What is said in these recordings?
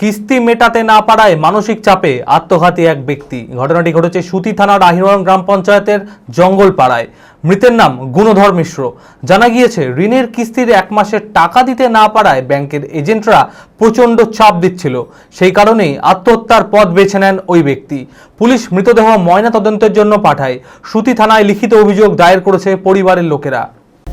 কিস্তি মেটাতে না পারায় মানসিক চাপে আত্মঘাতী এক ব্যক্তি। ঘটনাটি ঘটেছে সুতি থানার আহিরন গ্রাম পঞ্চায়েতের জঙ্গল পাড়ায় মৃতের নাম গুণধর মিশ্র। জানা গিয়েছে, ঋণের কিস্তির এক মাসের টাকা দিতে না পারায় ব্যাংকের এজেন্টরা প্রচণ্ড চাপ দিচ্ছিল। সেই কারণেই আত্মহত্যার পথ বেছে নেন ওই ব্যক্তি। পুলিশ মৃতদেহ ময়না তদন্তের জন্য পাঠায়। সুতি থানায় লিখিত অভিযোগ দায়ের করেছে পরিবারের লোকেরা।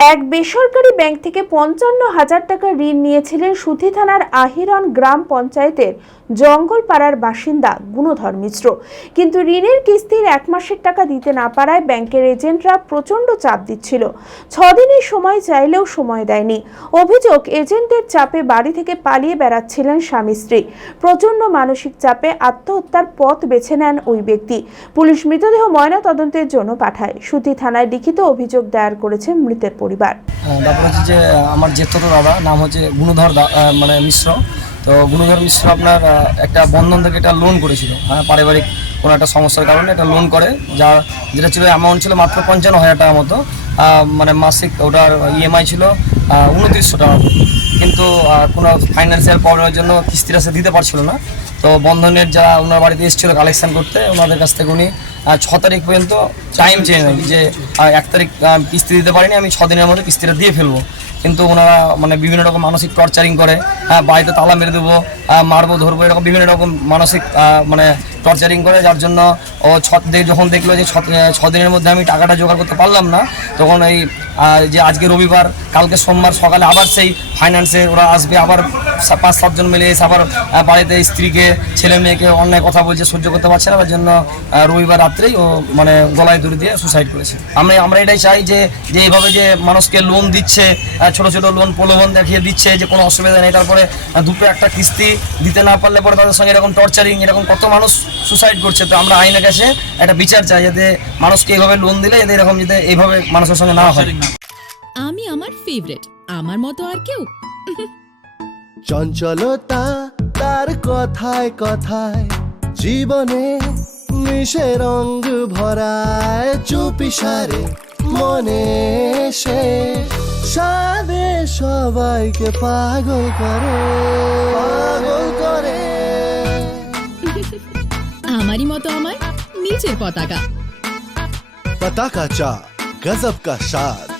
এক বেসরকারি ব্যাংক থেকে পঞ্চান্ন হাজার টাকা ঋণ নিয়েছিলেন সুথি থানার আহিরন গ্রাম পঞ্চায়েতের জঙ্গলপাড়ার বাসিন্দা গুণধর মিশ্র। কিন্তু ঋণের কিস্তির এক মাসের টাকা দিতে না পারায় ব্যাংকের এজেন্টরা প্রচণ্ড চাপ দিচ্ছিল। ছদিনের সময় চাইলেও সময় দেয়নি। অভিযোগ, এজেন্টের চাপে বাড়ি থেকে পালিয়ে বেড়াচ্ছিলেন স্বামী স্ত্রী। প্রচণ্ড মানসিক চাপে আত্মহত্যার পথ বেছে নেন ওই ব্যক্তি। পুলিশ মৃতদেহ ময়না তদন্তের জন্য পাঠায়। সুতি থানায় লিখিত অভিযোগ দায়ের করেছে মৃতের পরিবার। হচ্ছে যে আমার জেঠতো দাদা, নাম হচ্ছে গুণধর মানে মিশ্র। তো গুণধর মিশ্র আপনার একটা বন্ধন থেকে একটা লোন করেছিল। হ্যাঁ পারিবারিক কোনো একটা সমস্যার কারণে একটা লোন করে, যা, যেটা ছিল অ্যামাউন্ট ছিল মাত্র পঞ্চান্ন হাজার টাকার মতো। মানে মাসিক ওটার ইএমআই ছিল উনত্রিশশো টাকা কিন্তু কোনো ফাইন্যান্সিয়াল প্রবলেমের জন্য কিস্তিটা সে দিতে পারছিল না। তো বন্ধনের যারা ওনার বাড়িতে এসেছিল কালেকশন করতে ওনাদের কাছ থেকে উনি ছ তারিখ পর্যন্ত টাইম চেয়ে নেন যে এক তারিখ কিস্তি দিতে পারিনি আমি ছ দিনের মধ্যে কিস্তিটা দিয়ে ফেলব। কিন্তু ওনারা মানে বিভিন্ন রকম মানসিক টর্চারিং করে হ্যাঁ, বাড়িতে তালা মেরে দেবো মারবো ধরবো এরকম বিভিন্ন রকম মানসিক মানে টর্চারিং করে, যার জন্য ও ছ যখন দেখল যে ছ দিনের মধ্যে আমি টাকাটা জোগাড় করতে পারলাম না, তখন এই যে আজকে রবিবার, কালকে সোমবার সকালে আবার সেই ফাইন্যান্সে ওরা আসবে, আবার পাঁচ সাতজন মিলে এসে আবার বাড়িতে স্ত্রীকে, ছেলে মেয়েকে অন্যায় কথা বলছে, সহ্য করতে পারছে না তার জন্য রবিবার রাত্রেই ও মানে গলায় দড়ি দিয়ে সুসাইড করেছে। আমরা আমরা এটাই চাই যে যে এইভাবে যে মানুষকে লোন দিচ্ছে ছোট ছোট লোন প্রলোভন দেখিয়ে দিচ্ছে, যে কোনো অসুবিধা নেই, তারপরে দুটো একটা কিস্তি দিতে না পারলে পরে তাদের সঙ্গে এরকম টর্চারিং এরকম কত মানুষ সুসাইড করছে। তো আমরা আইনের কাছে একটা বিচার চাই যাতে মানুষকে এইভাবে লোন দিলে যাতে এরকম যাতে এইভাবে মানুষের সঙ্গে না হয়। আমি আমার ফেভারিট আমার মতো আর কেউ? চঞ্চলতা তার কথায় কথায় জীবনে মিশে রঙ ভরায় চুপি সারে মনে সে। সাদে সবাইকে পাগল করে পাগল করে। তোমারই মতো আমায় নিজের পতাকা। পতাকা চা গজব কা স্বাদ